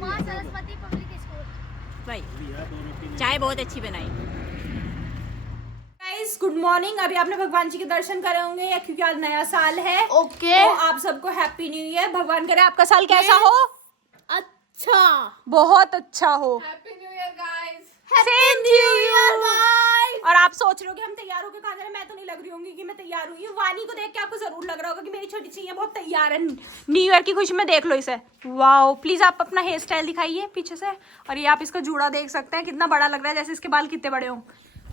माँ Saraswati public school. भाई चाय बहुत अच्छी बनाई। Guys good morning. अभी आपने भगवान जी के दर्शन करे होंगे या क्योंकि आज नया साल है। ओके। तो आप सबको हैप्पी न्यू ईयर। भगवान करे आपका साल कैसा हो? अच्छा। बहुत अच्छा हो। Happy new year guys. Same to you. और आप सोच रहे हो कि हम तैयार होकर कहाँ जा रहे हैं। मैं तो नहीं लग रही होंगी कि मैं तैयार हुई हूँ। वानी को देख के आपको जरूर लग रहा होगा कि मेरी छोटी चीज़ बहुत तैयार है न्यू ईयर की खुशी में। देख लो इसे। वाओ प्लीज आप अपना हेयर स्टाइल दिखाइए पीछे से। और ये आप इसका जूड़ा देख सकते हैं कितना बड़ा लग रहा है, जैसे इसके बाल कितने बड़े हों।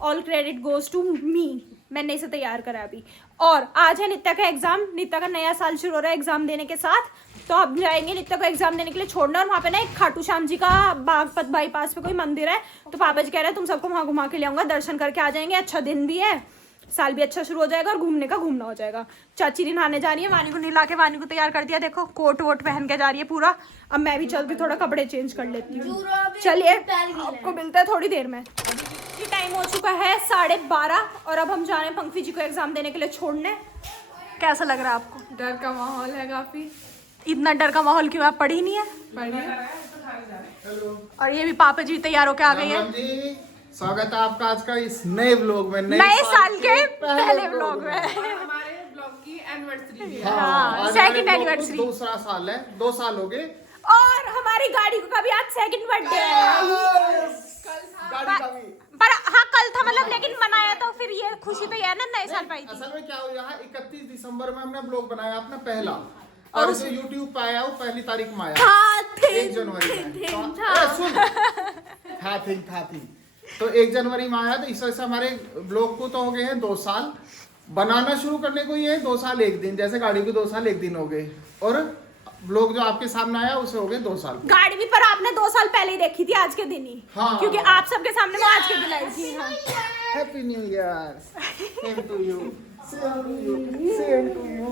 All credit goes to me. मैंने इसे तैयार करा अभी। और आज है नित्या का एग्जाम। नित्या का नया साल शुरू हो रहा है एग्जाम देने के साथ। तो अब जाएंगे नित्या को एग्जाम देने के लिए छोड़ना। और वहाँ पे ना एक खाटू श्याम जी का बागपत बाईपास पे कोई मंदिर है। तो पापा जी कह रहे हैं तुम सबको वहाँ घुमा के ले आऊंगा, दर्शन करके आ जाएंगे। अच्छा दिन भी है, साल भी अच्छा शुरू हो जाएगा और घूमने का घूमना हो जाएगा। चाची नहाने जा रही है, वानी को नहला के वानी को तैयार कर दिया। देखो कोट वोट पहन के जा रही है पूरा। अब मैं भी चलती थोड़ा कपड़े चेंज कर लेती हूँ। चलिए आपको मिलता है थोड़ी देर में। टाइम हो चुका है 12:30 और अब हम जा रहे हैं पंकवी जी को एग्जाम देने के लिए छोड़ने। कैसा लग रहा है आपको? डर का माहौल है काफी। इतना डर का माहौल क्यों? आप पढ़ी नहीं है? और ये भी पापा जी तैयार होके आ गए हैं। स्वागत है आपका आज का इस नए व्लॉग में, नए साल के पहले व्लॉग में। हमारे ब्लॉग की एनिवर्सरी है। हाँ, सेकंड एनिवर्सरी। दूसरा साल है, 2 साल हो गए। और हमारी गाड़ी का भी आज सेकंड बर्थडे है। गाड़ी का भी। पर हाँ कल था मतलब, लेकिन मनाया तो फिर ये खुशी तो है ना नए साल पाई थी। असल में क्या हुआ है, 31 दिसंबर में हमने ब्लॉग बनाया अपना पहला। और जो YouTube पे आया वो 1 तारीख में आया। 1 जनवरी में। था। तो 1 जनवरी में आया। तो इस वजह से हमारे ब्लॉग को तो हो गए हैं 2 साल। बनाना शुरू करने को ये 2 साल 1 दिन, जैसे गाड़ी को 2 साल 1 दिन हो गए। और ब्लॉग जो आपके सामने आया उसे हो गए 2 साल। गाड़ी भी पर आपने 2 साल पहले ही देखी थी, आज के दिन ही। हाँ। क्योंकि आप सबके सामने मैं आज के दिन आई थी। हाँ। Happy new year. Same to you. Same to you.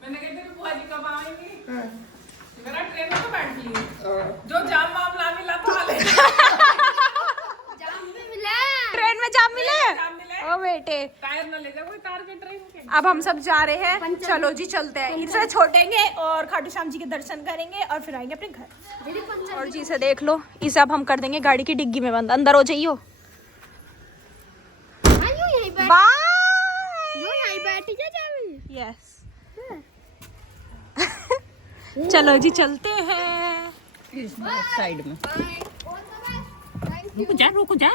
मैंने कहते थे बुआ जी कब आएंगी? मेरा ट्रेन में तो बैठ ली। जो जाम मामला मिला तो हाले। ट्रेन में जाम मिले? जाम मिले। ओ बेटे टायर न ले जा कोई कार के ट्रेन के। अब हम सब जा रहे हैं। चलो जी चलते हैं। इसे छोड़ेंगे और खाटू श्याम जी के दर्शन करेंगे और फिर आएंगे अपने घर। और जी से देख लो, इसे अब हम कर देंगे गाड़ी की डिग्गी में बंद। अंदर हो जाइयो। यस। चलो जी चलते हैं। साइड में रुको जा।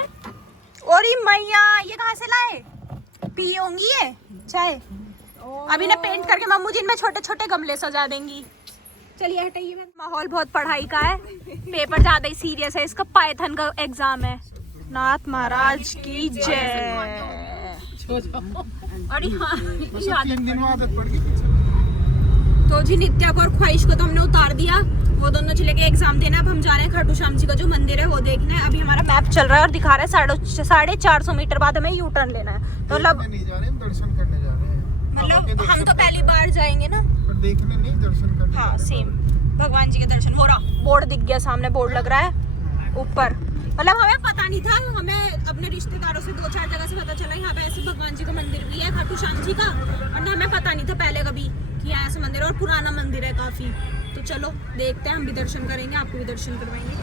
और ये मैया ये कहाँ से लाए? पी होंगी ये चाय। अभी ना पेंट करके मम्मू जी इनमें छोटे छोटे गमले सजा देंगी। चलिए हटाइए। माहौल बहुत पढ़ाई का है, पेपर ज्यादा ही सीरियस है। इसका पाइथन का एग्जाम है। नाथ महाराज की जय। अरे हाँ 3 दिन में आदत पड़ गई। तो जी नित्या को और ख्वाहिश को तो हमने उतार दिया। वो दोनों चले गए एग्जाम देने। अब हम जा रहे हैं खाटू श्याम जी का जो मंदिर है वो देखना है। अभी हमारा मैप चल रहा है और दिखा रहा है 450 मीटर बाद हमें यू टर्न लेना है। तो मतलब नहीं जा रहे, हम दर्शन करने जा रहे हैं। मतलब हम तो पहली बार जाएंगे ना। पर देखने नहीं, दर्शन करने। हाँ सेम भगवान जी के दर्शन हो रहा। बोर्ड दिख गया सामने, बोर्ड लग रहा है ऊपर। मतलब हमें पता नहीं था, हमें अपने रिश्तेदारों से 2-4 जगह से पता चला यहाँ पे ऐसे भगवान जी का मंदिर भी है खाटू श्याम जी का। वरना हमें पता नहीं था पहले कभी कि यहाँ ऐसा मंदिर है और पुराना मंदिर है काफी। तो चलो देखते हैं, हम भी दर्शन करेंगे, आपको भी दर्शन करवाएंगे।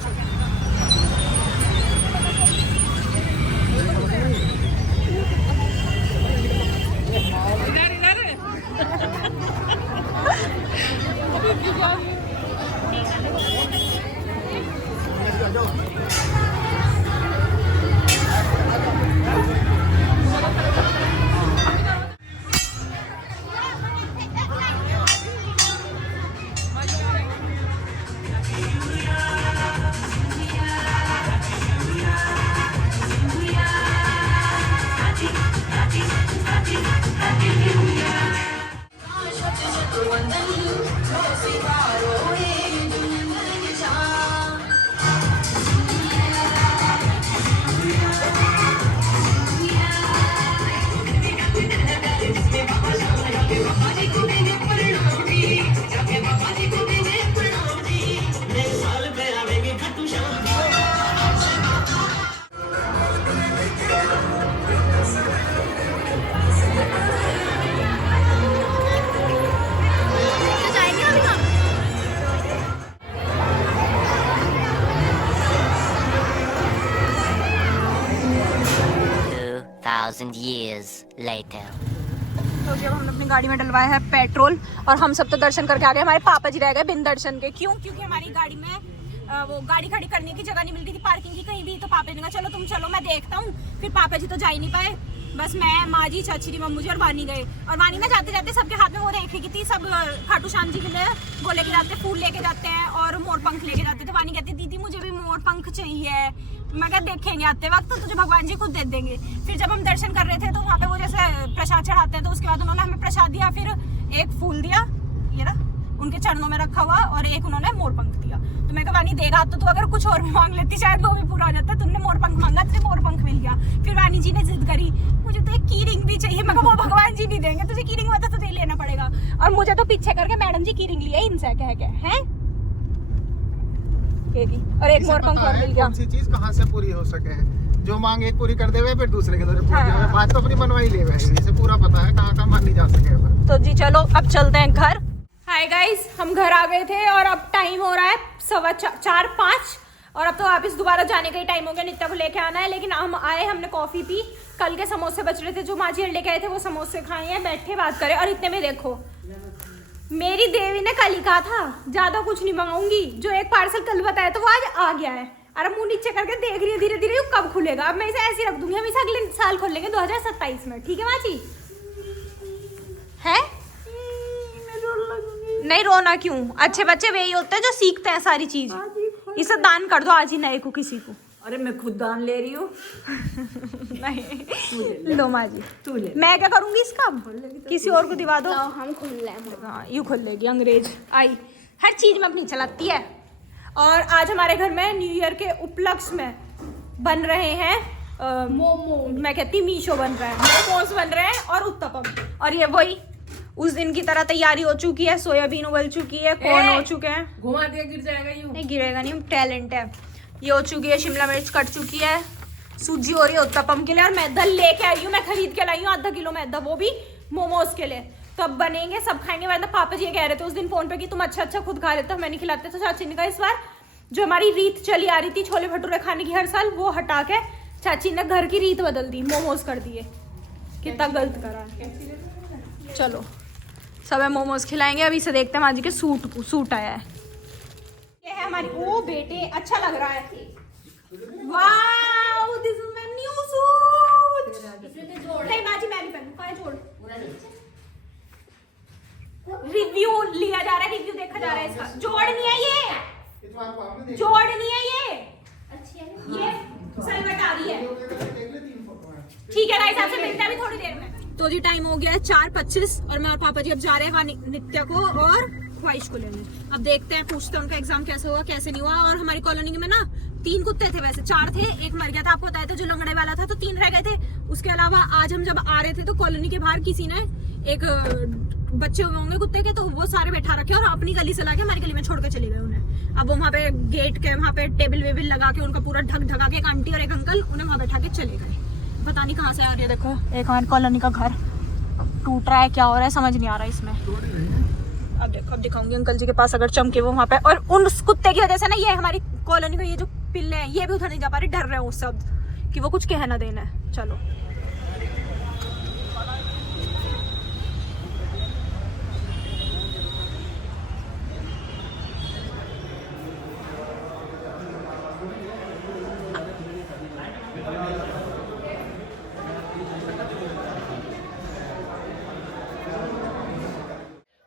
2,000 years later. तो जब हमने अपनी गाड़ी में डलवाया है पेट्रोल और हम सब तो दर्शन करके आ गए, हमारे पापा जी रह गए बिन दर्शन के। क्यों? क्योंकि हमारी गाड़ी में वो गाड़ी खड़ी करने की जगह नहीं मिल रही थी पार्किंग की कहीं भी। तो पापा ने कहा चलो तुम चलो मैं देखता हूँ। फिर पापा जी तो जा ही नहीं पाए, बस मैं, माँ जी, चाची जी, मम्मू जी और वानी गए। और वानी ना जाते जाते सबके हाथ में वो देख रही थी, सब खाटू श्याम जी के लिए वो लेके जाते, फूल लेके जाते हैं और मोर पंख लेके जाते थे। वानी कहती दीदी मुझे भी मोर पंख चाहिए। मैं क्या देखेंगे आते वक्त, तो तुझे भगवान जी खुद दे देंगे। फिर जब हम दर्शन कर रहे थे तो वहाँ पे वो जैसे प्रसाद चढ़ाते हैं, तो उसके बाद उन्होंने हमें प्रसाद दिया, फिर एक फूल दिया, ये ना उनके चरणों में रखा हुआ, और एक उन्होंने मोर पंख दिया। तो मैं कहा वानी देगा तो तू अगर कुछ और भी मांग लेती शायद वो भी पूरा हो जाता। तुमने मोर पंख मांगा, तुझे मोर पंख मिल गया। फिर वानी जी ने जिद करी मुझे तो एक की रिंग भी चाहिए। मैं कहा वो भगवान जी नहीं देंगे, तुझे की रिंग हुआ तो तुझे लेना पड़ेगा। और मुझे तो पीछे करके मैडम जी की रिंग लिए इनसे कह के हैं, और एक मोर पंख और मिल गया। कौन सी चीज कहाँ से पूरी हो सके, जो मांग एक पूरी कर दे हुए फिर दूसरे के दौरे पूरी हो। बात तो अपनी बनवाई ले हुए, इसे पूरा पता है कहाँ कहाँ मांगनी जा सके। तो जी चलो अब चलते हैं घर। हाय गाइस, हम घर आ गए थे और अब टाइम हो रहा है 4:15 और अब तो वापस दोबारा जाने का ही टाइम हो गया। नित्या को लेके आना है, लेकिन हम आए, हमने कॉफी पी, कल के समोसे बच रहे थे जो माँ जी लेके आए थे, वो समोसे खाए हैं, बैठे बात करें। और इतने में देखो मेरी देवी ने कल ही कहा था ज्यादा कुछ नहीं मंगाऊंगी, जो एक पार्सल कल बताया तो वो आज आ गया है। अरे मुंह नीचे करके देख रही है धीरे धीरे कब खुलेगा। अब मैं इसे ऐसे रख दूंगी, हम इसे अगले साल खोल लेंगे 2027 में। ठीक है माँ जी? है नहीं रोना क्यों, अच्छे बच्चे वही होते हैं जो सीखते हैं सारी चीज। इसे दान कर दो आज ही नए को किसी को। अरे मैं खुद दान ले रही हूँ। नहीं लो माँ जी, तू ले। मैं क्या करूंगी इसका, किसी और को दिवा दो। हम खोल लेंगे। हाँ यूँ खोल लेगी, अंग्रेज आई हर चीज में अपनी चलाती है। और आज हमारे घर में न्यू ईयर के उपलक्ष्य में बन रहे हैं मोमो, मैं कहती मीशो बन रहा है, मोमोज बन रहे हैं और उत्तपम। और ये वही उस दिन की तरह तैयारी हो चुकी है, सोयाबीन उबल चुकी है, कॉर्न हो चुके हैं। घुमा दिया गिर जाएगा यूं। नहीं गिरेगा नहीं, टैलेंट है। ये हो चुकी है, शिमला मिर्च कट चुकी है, सूजी हो रही है उत्तपम के लिए, और मैदा लेके आई हूँ, मैं खरीद के लाई हूँ आधा किलो मैदा, वो भी मोमोज के लिए। तो अब बनेंगे, सब खाएंगे। वरना पापा जी ये कह रहे थे उस दिन फोन पे कि तुम अच्छा खुद खा लेते हो, हमें नहीं खिलाते। तो चाची ने कहा इस बार जो हमारी रीत चली आ रही थी छोले भटूरे खाने की हर साल, वो हटा के चाची ने घर की रीत बदल दी, मोमोज कर दिए। कितना गलत करा है। चलो सब है मोमोज खिलाएंगे। अभी से देखते हैं माँ जी के सूट आया है। ये है हमारी, ओ बेटे अच्छा लग रहा है। Wow this is my new suit. नहीं माँ जी मैं नहीं पहनूं, कहाँ जोड़। रिव्यू लिया जा रहा है, रिव्यू देखा जा रहा है इसका। जोड़ नहीं है ये, जोड़ नहीं है ये सलवट आ रही है। ठीक है गाइस, आपसे मिलते हैं अभी थोड़ी देर में। तो जी टाइम हो गया है 4:25 और मैं और पापा जी अब जा रहे हैं नित्या को और ख्वाहिश को लेने। अब देखते हैं, पूछते हैं उनका एग्जाम कैसे हुआ कैसे नहीं हुआ। और हमारी कॉलोनी में ना 3 कुत्ते थे, वैसे 4 थे, एक मर गया था आपको बताया था जो लंगड़े वाला था, तो 3 रह गए थे। उसके अलावा आज हम जब आ रहे थे तो कॉलोनी के बाहर किसी ने एक बच्चे हुए होंगे कुत्ते के, तो वो सारे बैठा रखे और अपनी गली से लाके हमारी गली में छोड़ के चले गए उन्हें। अब वो वहाँ पे गेट के वहाँ पे टेबल वेबल लगा के उनका पूरा ढका के, एक आंटी और एक अंकल उन्हें वहाँ बैठा के चले गए। पता नहीं कहाँ से आ रही है। देखो एक हमारी कॉलोनी का घर टूट रहा है, क्या हो रहा है समझ नहीं आ रहा है इसमें। अब देखो, अब दिखाऊंगी अंकल जी के पास अगर चमके वो वहाँ पे। और उन कुत्ते की वजह से ना ये हमारी कॉलोनी में ये जो पिल्ले हैं ये भी उधर नहीं जा पा रहे, डर रहे हैं उस सब कि वो कुछ कह ना देना है। चलो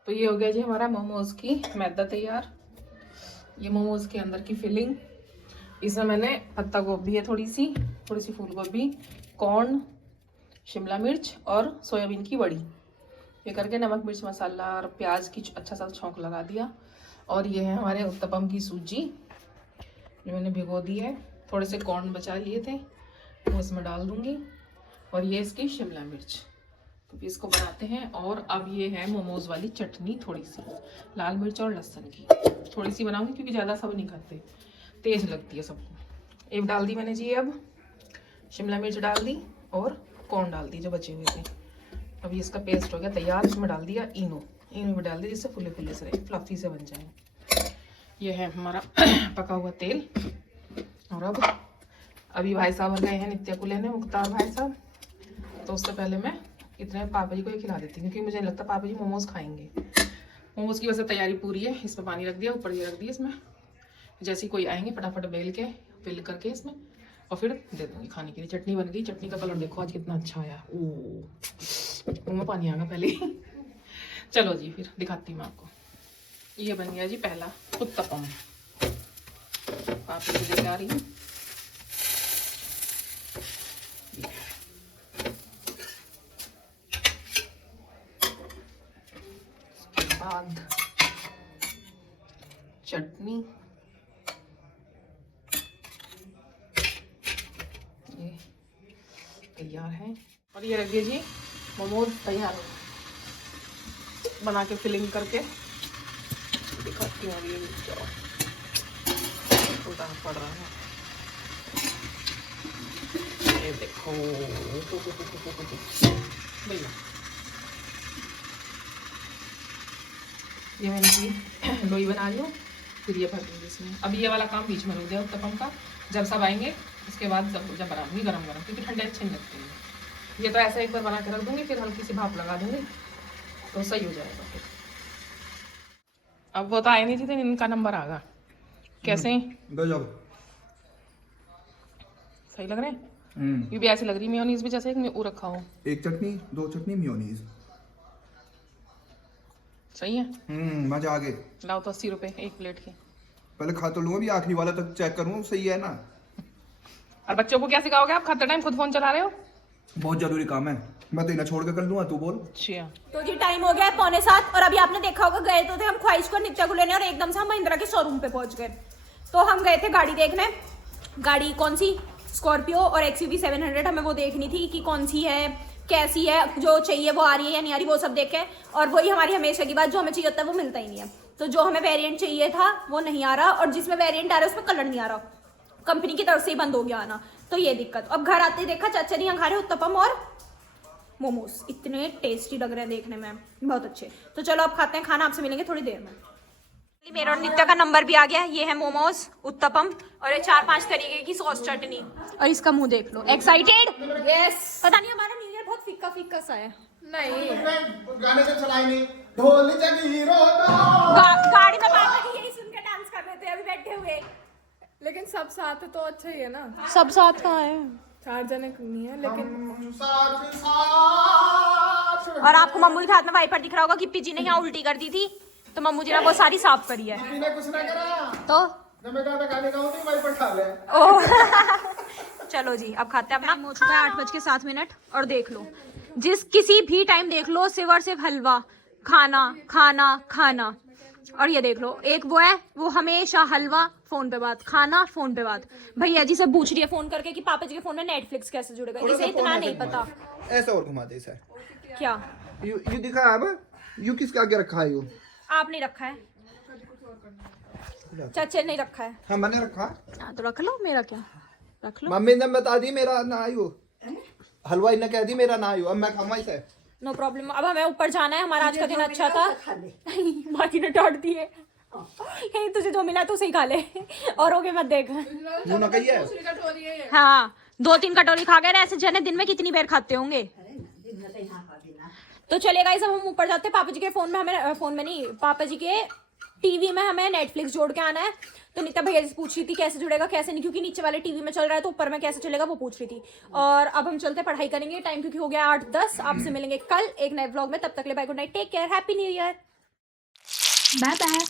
तो ये हो गया जी हमारा मोमोज की मैदा तैयार। ये मोमोज के अंदर की फिलिंग, इसमें मैंने पत्ता गोभी है, थोड़ी सी फूल गोभी, कॉर्न, शिमला मिर्च और सोयाबीन की बड़ी, ये करके नमक मिर्च मसाला और प्याज की अच्छा सा छौंक लगा दिया। और ये है हमारे उत्तपम की सूजी जो मैंने भिगो दी है, थोड़े से कॉर्न बचा लिए थे वो इसमें डाल दूंगी, और ये इसकी शिमला मिर्च। तो इसको बनाते हैं। और अब ये है मोमोज वाली चटनी, थोड़ी सी लाल मिर्च और लहसुन की थोड़ी सी बनाऊंगी क्योंकि ज़्यादा सब नहीं खाते, तेज लगती है सबको। एक डाल दी मैंने जी, अब शिमला मिर्च डाल दी और कॉर्न डाल दी जो बचे हुए थे। अभी इसका पेस्ट हो गया तैयार। इसमें डाल दिया इनो भी डाल दी जिससे फुले फुले से फ्लफी से बन जाए। ये है हमारा पका हुआ तेल। और अब अभी भाई साहब गए हैं नित्या को लेने, मुख्तार भाई साहब, तो उससे पहले मैं इतने पापा जी को ही खिला देती हूँ, क्योंकि मुझे नहीं लगता पापा जी मोमोज खाएंगे। मोमोज की वैसे तैयारी पूरी है, इसमें पानी रख दिया, ऊपर ये रख दिया। इसमें जैसे ही कोई आएंगे फटाफट बेल करके इसमें और फिर दे दूँगी खाने के लिए। चटनी बन गई, चटनी का कलर देखो आज कितना अच्छा आया। मुँह में पानी आ गया पहले ही। चलो जी फिर दिखाती हूँ मैं आपको। ये बन गया जी पहला उत्तपम, पापा जी लेके आ रही हूँ। बाद चटनी, ये तैयार है। और ये रख दीजिए मोमोज तैयार हो बना के फिलिंग करके दिखाती हूँ। ये उल्टा पड़ रहा है, ये देखो भैया। ये मैंने की लोई बना रही हूँ, फिर ये भर दूँगी इसमें। अभी ये वाला काम बीच में रुक गया उत्तपम का, जब सब आएंगे उसके बाद जब बनाऊंगी गरम गरम, क्योंकि ठंडे अच्छे नहीं लगते हैं। ये तो ऐसा एक बार बना के रख दूँगी, फिर हल्की सी भाप लगा दूँगी तो सही हो जाएगा फिर। अब वो तो आए नहीं थे, इनका नंबर आ गया। कैसे गजब सही लग रहे हैं? ये भी ऐसी लग रही मेयोनीज भी जैसे एक रखा हो। एक चटनी, दो चटनी, मेयोनीज। सही है, मजा आ गए। लाओ तो 80 रुपए एक प्लेट के। पहले खा तो लूंगा, भी आखिरी वाला तक चेक करूँ सही है ना। और बच्चों को क्या सिखाओगे आप? खाते टाइम खुद फोन चला रहे हो? बहुत जरूरी काम है, मैं तो इन्हें छोड़ के कर लूंगा, तू बोल। अच्छा तो जी टाइम हो गया है 6:45 और अभी आपने देखा होगा गए तो थे हम ख्वाहिश को नित्या को लेने और एकदम से हम महिंद्रा के शोरूम पे पहुंच गए। तो हम गए थे गाड़ी देखने। गाड़ी कौन सी? स्कॉर्पियो और XUV 700 हमें वो देखनी थी कि कौन सी है, कैसी है, जो चाहिए वो आ रही है या नहीं आ रही, वो सब देखे। और वही हमारी हमेशा की बात, जो हमें चाहिए होता है वो मिलता ही नहीं है। तो जो हमें वेरिएंट चाहिए था वो नहीं आ रहा, और जिसमें वेरिएंट आ रहा है उसमें कलर नहीं आ रहा, कंपनी की तरफ से ही बंद हो गया आना। तो ये दिक्कत। अब घर आते ही देखा चाचा जी यहाँ खा रहे उत्तपम और मोमोज, इतने टेस्टी लग रहे हैं देखने में, बहुत अच्छे। तो चलो अब खाते हैं खाना, आपसे मिलेंगे थोड़ी देर में। मेरा और नित्या का नंबर भी आ गया। ये है मोमोज, उत्तपम और ये 4-5 तरीके की सॉस चटनी। और इसका मुंह देख लो, एक्साइटेड। यस। पता नहीं हमारा न्यू ईयर बहुत फीका फीका सा है। नहीं गाने तो चलाए नहीं, ढोल जगी रो गाड़ी में पापा जी यही सुन के डांस कर रहे थे अभी बैठे हुए। लेकिन सब साथ है तो अच्छा ही है ना। सब साथ कहाँ है? 4 जने नहीं है लेकिन साथ साथ। और आपको मम्मू के हाथ में वाइपर दिख रहा होगा, कि जी ने यहाँ उल्टी कर दी थी तो मम्मू जी ने वो सारी साफ करी है। मैंने कुछ ना करा तो जब मैं ज्यादा गाने गाऊंगी वहीं पर खा ले। चलो जी अब खाते हैं अपना। हो चुका है 8:07 और देख लो, जिस किसी भी टाइम देख लो सिर्फ और सिर्फ हलवा खाना खाना खाना। और ये देख लो, एक वो है वो हमेशा हलवा, फोन पे बात, खाना, फोन पे बात। भैया जी सब पूछ रही है फोन करके कि पापा जी के फोन में नेटफ्लिक्स कैसे जुड़ेगा, इसे इतना नहीं पता। ऐसा और घुमा दे इसे। क्या यू दिखा अब, यू किसके आगे रखा है? यू आपने रखा है, चाचा ने रखा है। हाँ मैंने रखा। हाँ तो रख लो, मेरा क्या, रख लो। मम्मी ने बता दी मेरा ना आयु, हलवाई ने कह दी मेरा ना आयु, अब मैं खाऊंगा इसे। No problem. अब हमें ऊपर जाना है, हमारा आज का दिन अच्छा था। माजी ने डांट दी है, यही तुझे जो मिला तू सही खा ले, और हो गए मत देख। मुंह ना कहिए। हाँ 2-3 कटोरी खा गए। ऐसे जने दिन में कितनी बार खाते होंगे। तो चलेगा इस, हम ऊपर जाते हैं। पापा जी के फोन में, हमें फोन में नहीं, पापा जी के टीवी में हमें नेटफ्लिक्स जोड़ के आना है। तो नीता भैया से पूछ रही थी कैसे जुड़ेगा कैसे नहीं, क्योंकि नीचे वाले टीवी में चल रहा है तो ऊपर में कैसे चलेगा वो पूछ रही थी। और अब हम चलते पढ़ाई करेंगे, टाइम क्योंकि हो गया 8:10। आपसे मिलेंगे कल एक नए व्लॉग में, तब तक ले bye, good night, take care, happy new year, bye bye.